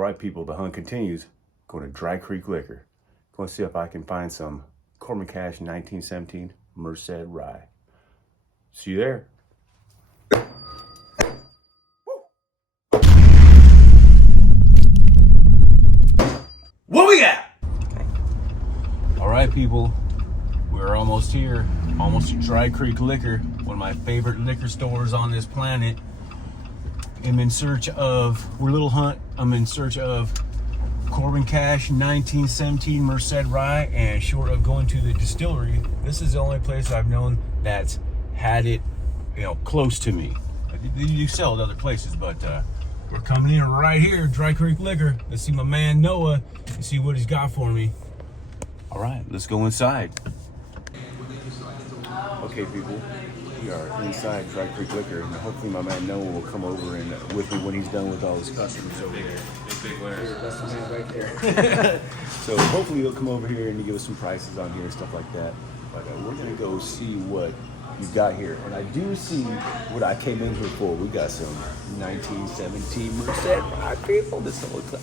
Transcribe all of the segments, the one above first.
All right, people, the hunt continues. Going to Dry Creek Liquor. Going to see if I can find some Corbin Cash 1917 Merced Rye. See you there. What we got? All right, people, we're almost here. Almost to Dry Creek Liquor, one of my favorite liquor stores on this planet. I'm in search of, we're a little hunt. I'm in search of Corbin Cash 1917 Merced Rye, and short of going to the distillery, this is the only place I've known that's had it, close to me. You sell at other places, but we're coming in right here, Dry Creek Liquor. Let's see my man Noah and see what he's got for me. All right, let's go inside. Okay, people, we are inside Dry Creek Liquor, and hopefully my man Noah will come over and with me when he's done with all his customers over there. Big winners. That's the man right there. So hopefully he'll come over here and give us some prices on here and stuff like that. But we're gonna go see what you got here, and I do see what I came in here for. We got some 1917 Merced Rye, people.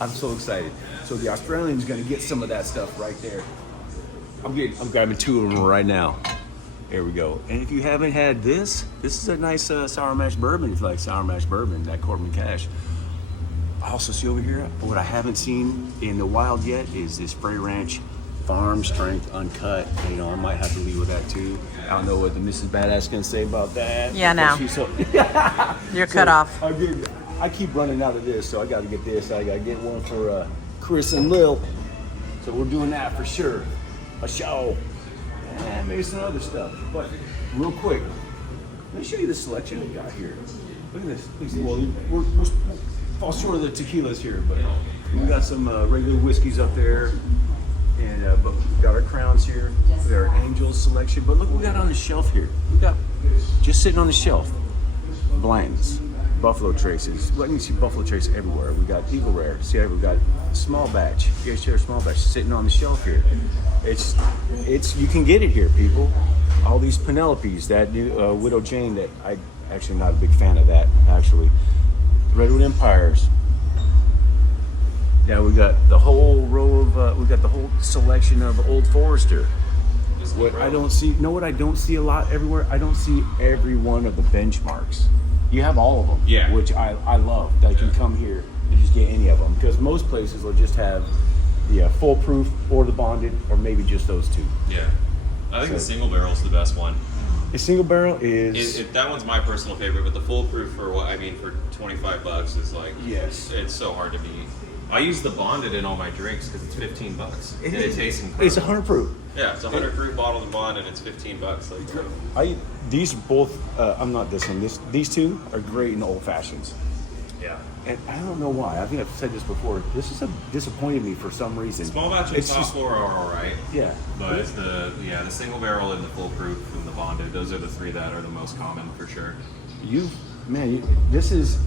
I'm so excited. So the Australian's gonna get some of that stuff right there. I'm grabbing two of them right now. There we go. And if you haven't had this is a nice sour mash bourbon. If you like sour mash bourbon, that Corbin Cash. I also see over here, what I haven't seen in the wild yet is this Frey Ranch Farm Strength Uncut. I might have to leave with that too. I don't know what the Mrs. Bad Axe gonna say about that. Yeah, no. You're cut off. I keep running out of this, so I gotta get this. I gotta get one for Chris and Lil. So we're doing that for sure. A show. And maybe some other stuff. But real quick, let me show you the selection we got here. Look at this. Well, we're fall short of the tequilas here, but we got some regular whiskeys up there, and but we got our crowns here. We got our Angels selection. But look what we got on the shelf here. We got just sitting on the shelf blends, Buffalo Traces. Let me see Buffalo Trace everywhere. We got Eagle Rare. See, we got small batch. You guys share small batch sitting on the shelf here. It's you can get it here, people. All these Penelopes, that new Widow Jane that I actually not a big fan of that actually. Redwood Empires. Now we got the whole row of we got the whole selection of Old Forester. What I don't see a lot everywhere. I don't see every one of the benchmarks. You have all of them, yeah, which I love. That you can come here and just get any of them, because most places will just have the full proof or the bonded, or maybe just those two. Yeah, I think the single barrel is the best one. The single barrel is that one's my personal favorite, but the full proof for for $25 is like, yes, it's so hard to beat. I use the bonded in all my drinks because it's $15 and it tastes incredible. It's 100 proof. Yeah, it's 100 proof bottled and bond, and it's $15. Like, These both. I'm not this one. These two are great in old fashions. yeah. And I don't know why. I think I've said this before. This is disappointed me for some reason. Small batch and top floor are all right. Yeah. But it's the single barrel and the full proof and the bonded. Those are the three that are the most common for sure. This is.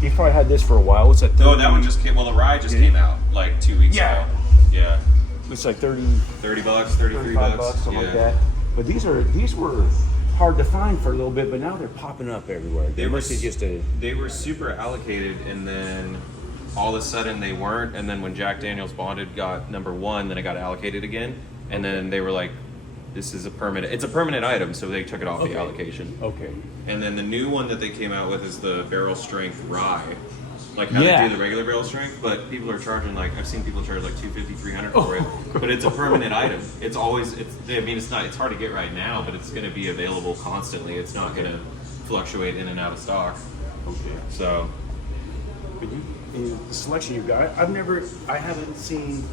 You probably had this for a while. What's that? 30? Oh, that one just came. Well, the rye just came out like 2 weeks ago. Yeah. It's like 30 bucks, 33 bucks, something like that. But these were hard to find for a little bit, but now they're popping up everywhere. They were super allocated, and then all of a sudden they weren't. And then when Jack Daniel's Bonded got #1, then it got allocated again. And then they were like, "This is it's a permanent item," so they took it off the allocation. Okay. And then the new one that they came out with is the barrel strength rye. Like how they do the regular barrel strength, but people are charging I've seen people charge like $250, $300 for it. But it's a permanent item. It's always it's hard to get right now, but it's going to be available constantly. It's not going to fluctuate in and out of stock. Okay. So, But in the selection you've got, I haven't seen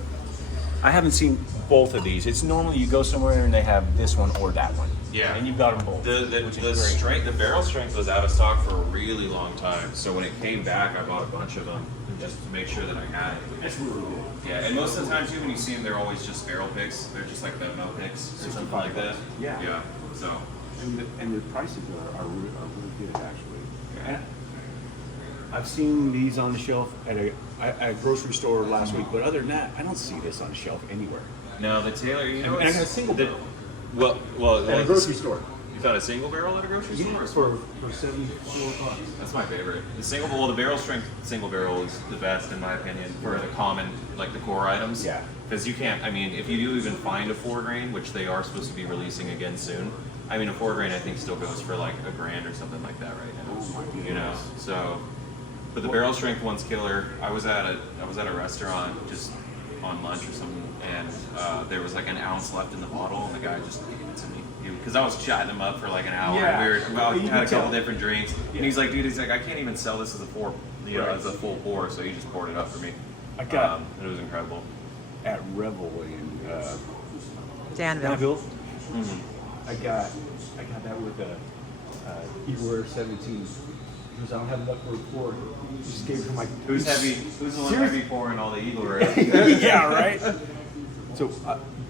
both of these. It's normally you go somewhere and they have this one or that one. yeah, And you've got them both. The barrel strength was out of stock for a really long time. So when it came back, I bought a bunch of them just to make sure that I had it. That's really good. Yeah, and most of the time too, when you see them, they're always just barrel picks. They're just like Bevmo picks or something like that. Yeah. Yeah. So. And the prices are really good actually. And I've seen these on the shelf at a grocery store last week, but other than that, I don't see this on the shelf anywhere. No, the Taylor, and a single barrel. Well, At a grocery store. You found a single barrel at a grocery store? For $74. That's my favorite. The single, well, the barrel strength single barrel is the best in my opinion for the common, like the core items. Yeah. Because you can't, I mean, if you do even find a 4 grain, which they are supposed to be releasing again soon, I mean, a 4 grain I think still goes for like $1,000 or something like that right now. Oh my goodness. You know, so, but the barrel strength one's killer. I was at a restaurant just on lunch or something, and there was like an ounce left in the bottle, and the guy just gave it to me. Because I was chatting him up for like an hour. Yeah. And we had a couple different drinks, Yeah. and he's like, dude, he's like, I can't even sell this as a as a full pour, so he just poured it up for me. I got and it was incredible. at Revel in Danville. I got that with Eagle 17. Because I don't have enough for a pour. Just gave it to my. Who's the one heavy pouring all the Eagle Rare? Yeah, right. So,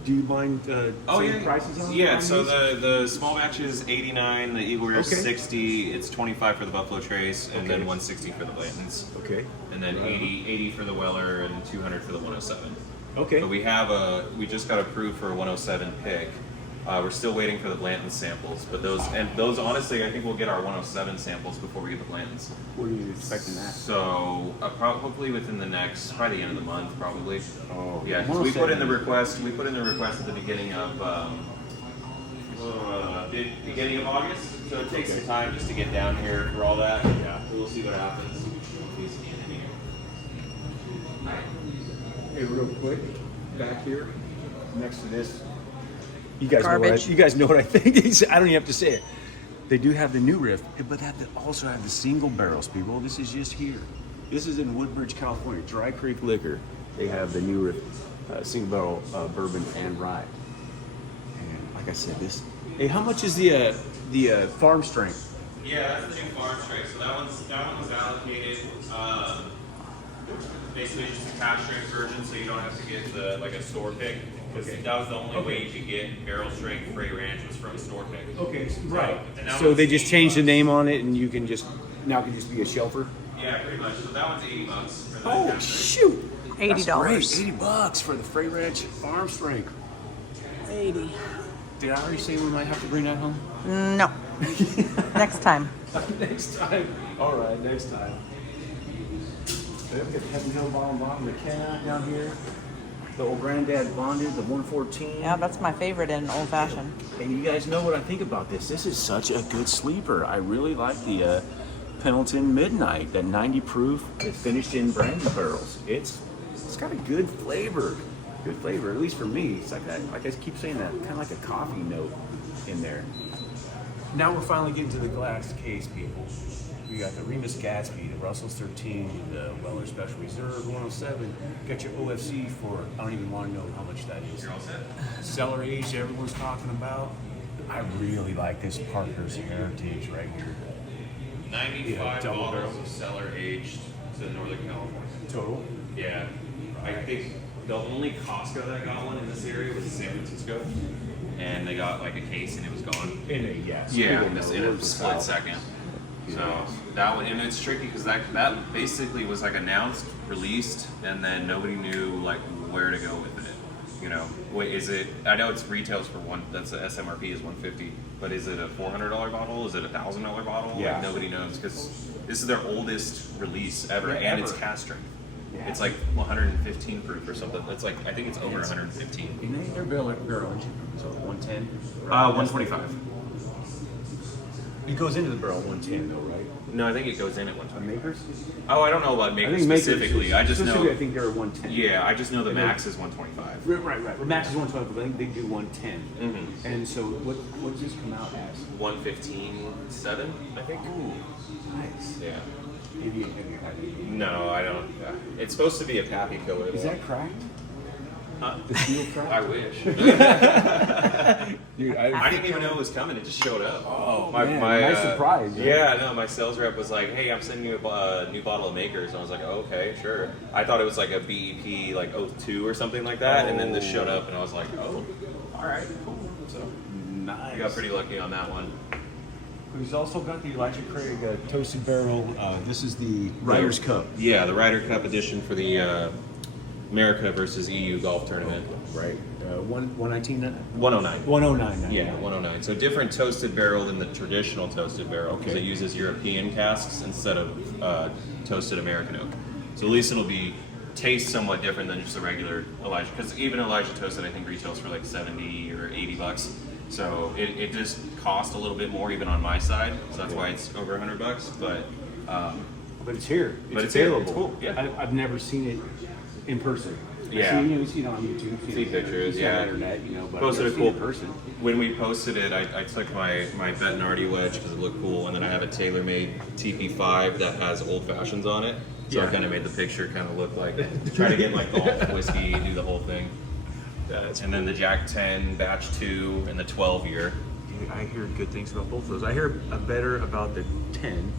do you mind saying prices on Yeah, on so these? the small batch is $89, the Eagle Rare is Okay. $60, it's $25 for the Buffalo Trace, and then Okay. $160 for the Blantons. Okay. And then $80 for the Weller, and $200 for the 107. Okay. But we just got approved for a 107 pick. We're still waiting for the Blanton samples, but those honestly, I think we'll get our 107 samples before we get the Blantons. What are you expecting that? So hopefully within the next, probably the end of the month, probably. Oh, Yeah, 'cause we put in the request. We put in the request at the beginning of August. So it takes some time just to get down here for all that. Yeah, we'll see what happens. Hey, real quick, back here, next to this, you guys Garbage. know what I think. I don't even have to say it. They do have the new riff, but they also have the single barrels, people. This is just here. This is in Woodbridge, California. Dry Creek Liquor. They have the new riff, single barrel bourbon and rye. And like I said, this. Hey, how much is the farm strength? Yeah, that's the new farm strength. So that one was allocated. Basically, just a cash strength version, so you don't have to get a store pick. Because that was the only way you could get barrel strength Frey Ranch was from a store pick. Okay, right. And that So one's they just $80. changed the name on it, and you can just now can just be a shelfer. Yeah, pretty much. So that one's $80 for the Oh cash strength. shoot! $80. That's great. $80 for the Frey Ranch farm strength. 80. Did I already say we might have to bring that home? No. Next time. Next time. All right, next time. Look at Heaven Hill bottom, McKenna down here. The old Granddad Bonded, the 114. Yeah, that's my favorite in old fashioned. And you guys know what I think about this. This is such a good sleeper. I really like the Pendleton Midnight, that 90 proof. It's finished in brandy barrels. It's got a good flavor. Good flavor, at least for me. It's like that, like I keep saying that, kind of like a coffee note in there. Now we're finally getting to the glass case, people. We got the Remus Gatsby, the Russell's 13, the Weller Special Reserve 107. Got your OFC for, I don't even want to know how much that is. You're all set. Cellar aged, everyone's talking about. I really like this Parker's Heritage right here. 95 double bottles barrel. of cellar aged to Northern California. Total? Yeah. I think the only Costco that got one in this area was San Francisco. And they got like a case and it was gone. In a, yes. Yeah, in a split second. So that one, and it's tricky because that basically was like announced, released, and then nobody knew like where to go with it. You know, wait, is it? I know it's retails for one. That's the SMRP is $150, but is it a $400 bottle? Is it a $1,000 bottle? Yeah. Like, nobody knows because this is their oldest release ever, Yeah, and it's ever. cast strength. Yeah. It's like 115 proof or something. It's like I think it's over 115. And they're barrel engine, so 110? 125. It goes into the barrel 110 though, right? No, I think it goes in at 120. Makers? Oh, I don't know about makers specifically. I just know. Specifically, I think they're 110. Yeah, I just know the And then- max is 125. Right. The max is 112, but I think they do 110. Mhm. And so what does this come out as? 115.7, I think. Ooh, nice. Yeah. Have you had it? No, I don't. It's supposed to be a pappy killer. Is though. that cracked? Huh? The steel cracked? I wish. Dude, I didn't even know it was coming. It just showed up. Oh, man, nice surprise, man. Yeah, no, my sales rep was like, "Hey, I'm sending you a new bottle of Makers," and I was like, oh, "Okay, sure." I thought it was like a BEP like 02 or something like that, and then this showed up, and I was like, "Oh, all right, cool." So Nice. I got pretty lucky on that one. We've also got the Elijah Craig Toasted Barrel. This is the Ryder's Cup. Yeah, the Ryder Cup edition for the America versus EU golf tournament. Right. 119. 109. 109. Yeah, 109. So different toasted barrel than the traditional toasted barrel because Okay. it uses European casks instead of toasted American oak. So at least it'll be taste somewhat different than just the regular Elijah. Because even Elijah toasted, I think retails for like 70 or 80 bucks. So it just cost a little bit more even on my side. So that's why it's over 100 bucks. But it's here. But it's here. available. It's cool. Yeah. I've never seen it in person. Yeah. You see it on YouTube. See pictures, you see it on yeah. the internet, but Posted I've a never cool seen it in person. When we posted it, I took my Bettinardi wedge because it looked cool, and then I have a TaylorMade TP5 that has old fashions on it. So I Yeah. kind of made the picture kind of look like try to get like golf whiskey, do the whole thing. And then the Jack 10 Batch 2 and the 12 year. I hear good things about both of those. I hear better about the 10,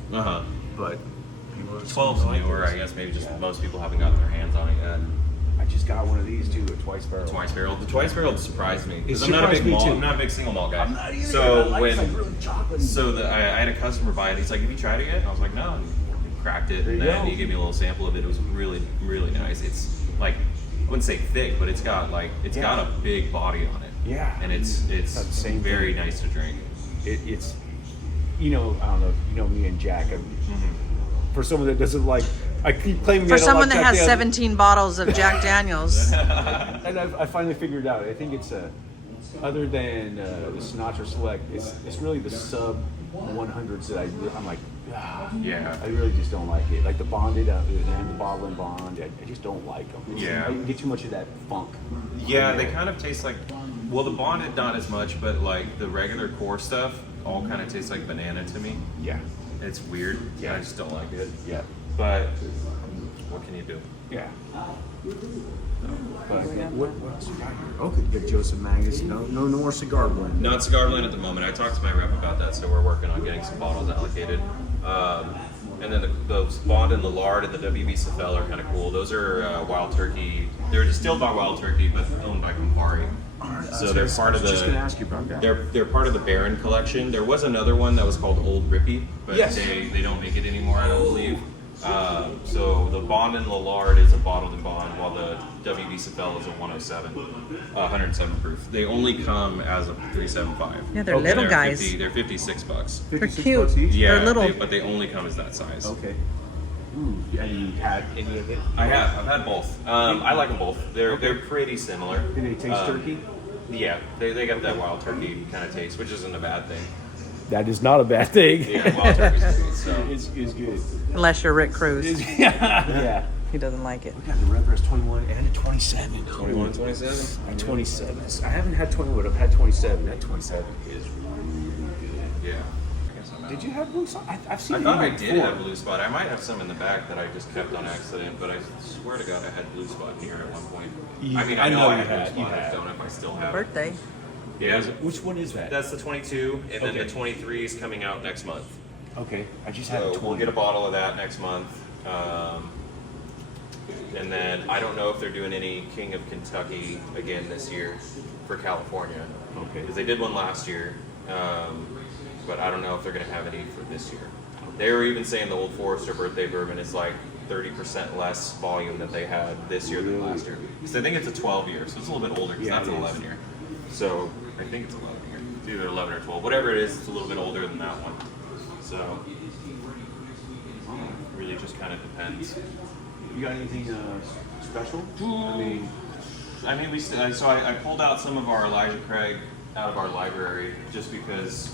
but 12's newer, I guess. Maybe just most people haven't gotten their hands on it yet. I just got one of these too, a twice barrel. Twice barrel. The twice barrel surprised me because It I'm not a big surprised me, too. I'm not a big single malt guy. I'm not either. So I like when it's like really chocolate. I had a customer buy it. He's like, "Have you tried it yet?" And I was like, "No." And he cracked it, There and you then go. he gave me a little sample of it. It was really, really nice. It's like I wouldn't say thick, but it's got got a big body on it. Yeah. and it's Got the same very thing. nice to drink. It's, I don't know, me and Jack. For someone that doesn't like, I keep claiming For I don't someone like that Jack has Daniels. 17 bottles of Jack Daniels. And I finally figured it out. I think it's other than the Sinatra Select, it's really the sub 100s that I'm like, Yeah. I really just don't like it. Like the bonded and the bottle and bond, I just don't like them. Yeah. I get too much of that funk. Yeah, they kind of taste like, well, the bonded not as much, but like the regular core stuff all kind of tastes like banana to me. Yeah. It's weird. Yeah. I just don't like it. Yeah. But what can you do? Yeah. But what else you got here? Okay, you got Joseph Magnus. No more cigar blend. Not cigar blend at the moment. I talked to my rep about that, so we're working on getting some bottles allocated. And then the Bond and the Lard and the WB Cephal are kind of cool. Those are Wild Turkey. They're distilled by Wild Turkey, but owned by Campari. So they're part of the. I was just gonna ask you about that. They're part of the Baron collection. There was another one that was called Old Rippy, but Yes. they don't make it anymore, I don't believe. So the Bond and the Lard is a bottled and bond, while the WB Cephal is a 107 proof. They only come as a 375. Yeah, they're And little guys. They're $56. They're 56 cute. bucks each? Yeah, They're little. but they only come as that size. Okay. Ooh, and you had any of it? I've had both. I like them both. They're pretty similar. Do they taste turkey? Yeah, they got that wild turkey kind of taste, which isn't a bad thing. That is not a bad thing. Yeah, wild turkey's good. So It's good. Unless you're Rick Cruz. Yeah. He doesn't like it. We got the Redbreast 21 and a 27. 21, 27. 27. I haven't had 21, I've had 27. That 27 is really good. Yeah. Did you have blue spot? I've seen I it thought I even did before. have blue spot. I might have some in the back that I just kept on accident, but I swear to God I had blue spot in here at one point. You- I mean, I I know know I you had had, blue you spot. I had. don't know if I still have it. Birthday. Yeah. Which one is that? That's the 22, and then Okay. the 23 is coming out next month. Okay, I just had a So 20. we'll get a bottle of that next month. And then I don't know if they're doing any King of Kentucky again this year for California. Okay. Because they did one last year, but I don't know if they're going to have any for this year. They were even saying the Old Forester birthday bourbon is like 30% less volume that they had this year than last year. Because I think it's a 12 year, so it's a little bit older. Because Yeah, that's it an is. 11 year. So I think it's 11 year. It's either 11 or 12. Whatever it is, it's a little bit older than that one. So really just kind of depends. You got anything special? I mean, I pulled out some of our Elijah Craig out of our library just because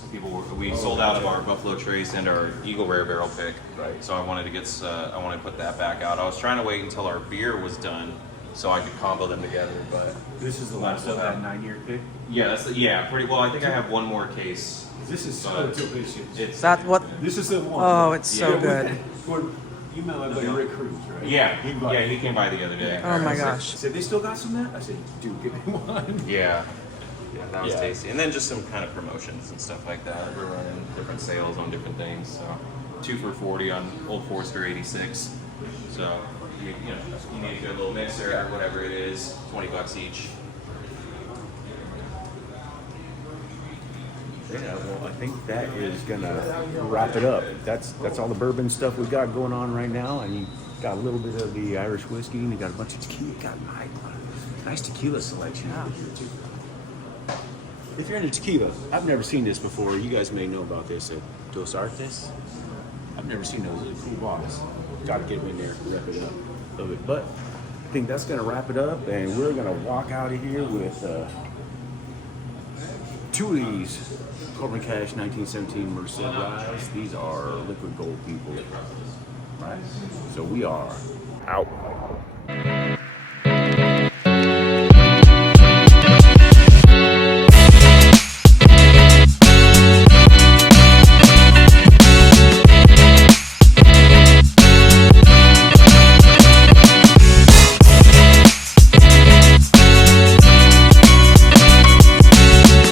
we sold out of our Buffalo Trace and our Eagle Rare Barrel Pick. Right. So I wanted to put that back out. I was trying to wait until our beer was done so I could combo them together, but This is the last of that 9-year pick. yeah, pretty well. I think I have one more case. This is so But delicious. It's That's what. This is the one. Oh, it's so Yeah. good. You met my buddy Rick Cruz, right? yeah, He he came by the other day. Oh my I gosh. said, they still got some of that? I said, dude, give me one. Yeah, that was Yeah. tasty. And then just some kind of promotions and stuff like that. We're running different sales on different things. So 2 for $40 on Old Forester 86. So you need a good little mixer or whatever it is, $20 each. Yeah, well, I think that is gonna wrap it up. That's all the bourbon stuff we got going on right now. Any got a little bit of the Irish whiskey, and you got a bunch of tequila. Got nice tequila selection out here too. If you're into tequila, I've never seen this before. You guys may know about this at Dos Artes. I've never seen those. Really cool bottles. Got to get them in there and wrap it up a little bit. But I think that's going to wrap it up, and we're going to walk out of here with 2 of these Corbin Cash 1917 Merced Rye. These are liquid gold people, right? So we are out.